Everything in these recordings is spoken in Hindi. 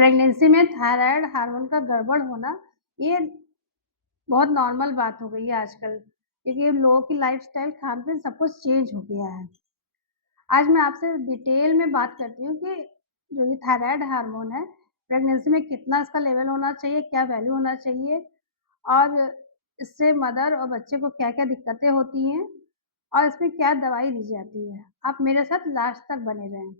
प्रेगनेंसी में थायराइड हार्मोन का गड़बड़ होना, ये बहुत नॉर्मल बात हो गई है आजकल, क्योंकि लोगों की लाइफ़स्टाइल, खान-पीन सब कुछ चेंज हो गया है। आज मैं आपसे डिटेल में बात करती हूँ कि जो ये थायराइड हार्मोन है, प्रेगनेंसी में कितना इसका लेवल होना चाहिए, क्या वैल्यू होना चाहिए और इससे मदर और बच्चे को क्या-क्या दिक्कतें होती हैं और इसमें क्या दवाई दी जाती है। आप मेरे साथ लास्ट तक बने रहें।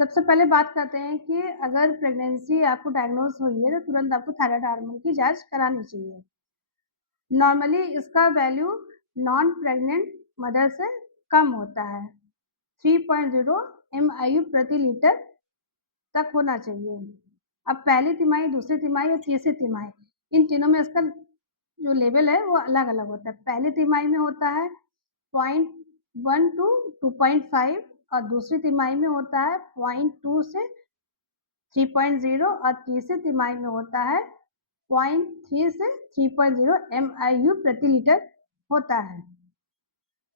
सबसे पहले बात करते हैं कि अगर प्रेगनेंसी आपको डायग्नोज़ हुई है, तो तुरंत आपको थायराइड हार्मोन की जाँच करानी चाहिए। नॉर्मली इसका वैल्यू नॉन प्रेग्नेंट मदर से कम होता है। 3.0 एमआईयू प्रति लीटर तक होना चाहिए। अब पहली तिमाही, दूसरी तिमाही और तीसरी तिमाही, इन तीनों में इसका जो लेवल है वो अलग-अलग होता है। पहली तिमाही में होता है 0.1 टू 2.5 और दूसरी तिमाही में होता है 0.2 से 3.0 और तीसरी तिमाही में होता है 0.3 से 3.0 एमआईयू प्रति लीटर होता है।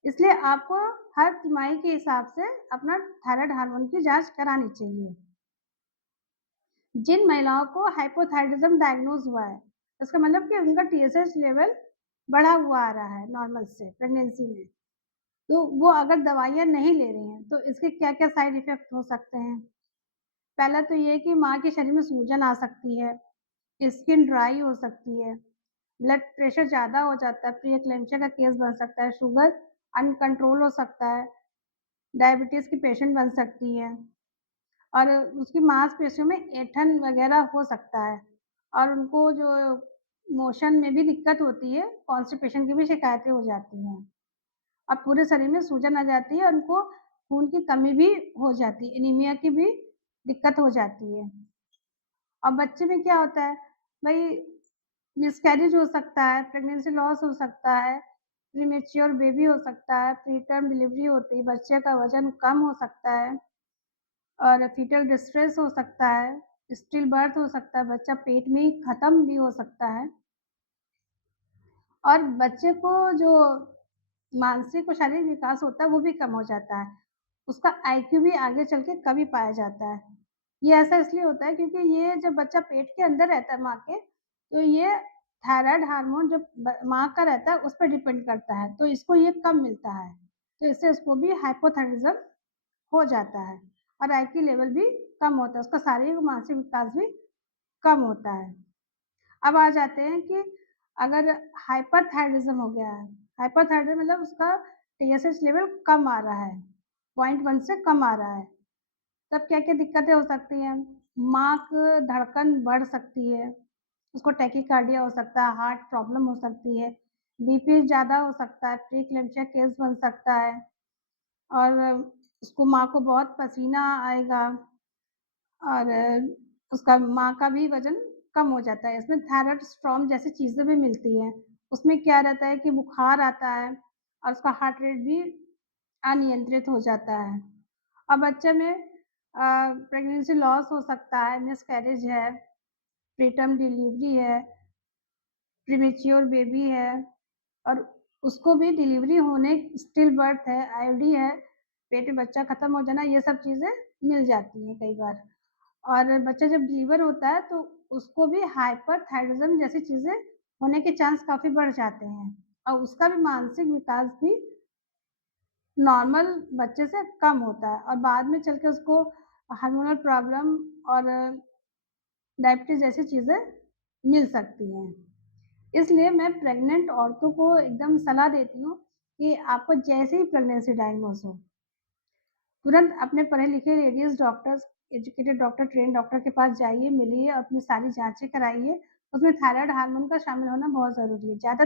इसलिए आपको हर तिमाही के हिसाब से अपना थायराइड हार्मोन की जाँच करानी चाहिए। जिन महिलाओं को हाइपोथायरायडिज़्म डायग्नोज़ हुआ है, इसका मतलब कि उनका टीएसएच लेवल बढ़ा हुआ आ रहा है नॉर्मल से प्रेगनेंसी में, तो वो अगर दवाइयाँ नहीं ले रही हैं, तो इसके क्या-क्या साइड इफ़ेक्ट हो सकते हैं? पहला तो ये है कि माँ के शरीर में सूजन आ सकती है, स्किन ड्राई हो सकती है, ब्लड प्रेशर ज़्यादा हो जाता है, प्री एक्लेम्पशिया का केस बन सकता है, शुगर अनकंट्रोल हो सकता है, डायबिटीज़ की पेशेंट बन सकती है और उसकी मांसपेशियों में ऐंठन वगैरह हो सकता है और उनको जो मोशन में भी दिक्कत होती है, कॉन्स्टिपेशन की भी शिकायतें हो जाती हैं और पूरे शरीर में सूजन आ जाती है, उनको खून की कमी भी हो जाती है, एनीमिया की भी दिक्कत हो जाती है। और बच्चे में क्या होता है, भई मिसकैरेज हो सकता है, प्रेगनेंसी लॉस हो सकता है, प्रीमैच्योर बेबी हो सकता है, प्री टर्म डिलीवरी होती है, बच्चे का वज़न कम हो सकता है और फीटल डिस्ट्रेस हो सकता है, स्टिल बर्थ हो सकता है, बच्चा पेट में ही ख़त्म भी हो सकता है और बच्चे को जो मानसिक और शारीरिक विकास होता है, वो भी कम हो जाता है। उसका आईक्यू भी आगे चल के कम ही पाया जाता है। ये ऐसा इसलिए होता है क्योंकि ये जब बच्चा पेट के अंदर रहता है माँ के, तो ये थायराइड हार्मोन जब माँ का रहता है, उस पे डिपेंड करता है, तो इसको ये कम मिलता है। तो इससे उसको भी हाइपोथायरायडिज़्म हो जाता है और आईक्यू लेवल भी कम होता है, उसका शारीरिक और मानसिक विकास भी कम होता है। अब आ जाते हैं कि अगर हाइपरथायरायडिज़्म हो गया है, हाइपरथायरायडिज़्म मतलब उसका टीएसएच लेवल कम आ रहा है, 0.1 से कम आ रहा है, तब क्या-क्या दिक्कतें हो सकती हैं? माँ की धड़कन बढ़ सकती है, उसको टैकीकार्डिया हो सकता है, हार्ट प्रॉब्लम हो सकती है, बीपी ज़्यादा हो सकता है, प्रीएक्लेम्पशिया केस बन सकता है और उसको माँ को बहुत पसीना आएगा और उसका माँ का भी वज़न कम हो जाता है। इसमें थायरॉइड स्ट्रॉम जैसी चीज़ें भी मिलती हैं। उसमें क्या रहता है कि बुखार आता है और उसका हार्ट रेट भी अनियंत्रित हो जाता है। और बच्चे में प्रेगनेंसी लॉस हो सकता है, मिसकैरेज है, प्रीटर्म डिलीवरी है, प्रीमेच्योर बेबी है और उसको भी डिलीवरी होने स्टिल बर्थ है, आईयूडी है, पेट में बच्चा खत्म हो जाना, ये सब चीज़ें मिल जाती हैं कई बार। और बच्चा जब डिलीवर होता है तो उसको भी हाइपरथायरायडिज़्म जैसी चीज़ें होने के चांस काफ़ी बढ़ जाते हैं और उसका भी मानसिक विकास भी नॉर्मल बच्चे से कम होता है और बाद में चल के उसको हार्मोनल प्रॉब्लम और डायबिटीज़ जैसी चीज़ें मिल सकती हैं। इसलिए मैं प्रेग्नेंट औरतों को एकदम सलाह देती हूँ कि आपको जैसे ही प्रेगनेंसी डायग्नोज़ हो, तुरंत अपने पढ़े-लिखे ladies doctors, educated doctor, trained doctor के पास जाइए, मिलिए, अपनी सारी जाँचें कराइए। उसमें थायराइड हार्मोन का शामिल होना बहुत ज़रूरी है। ज़्यादा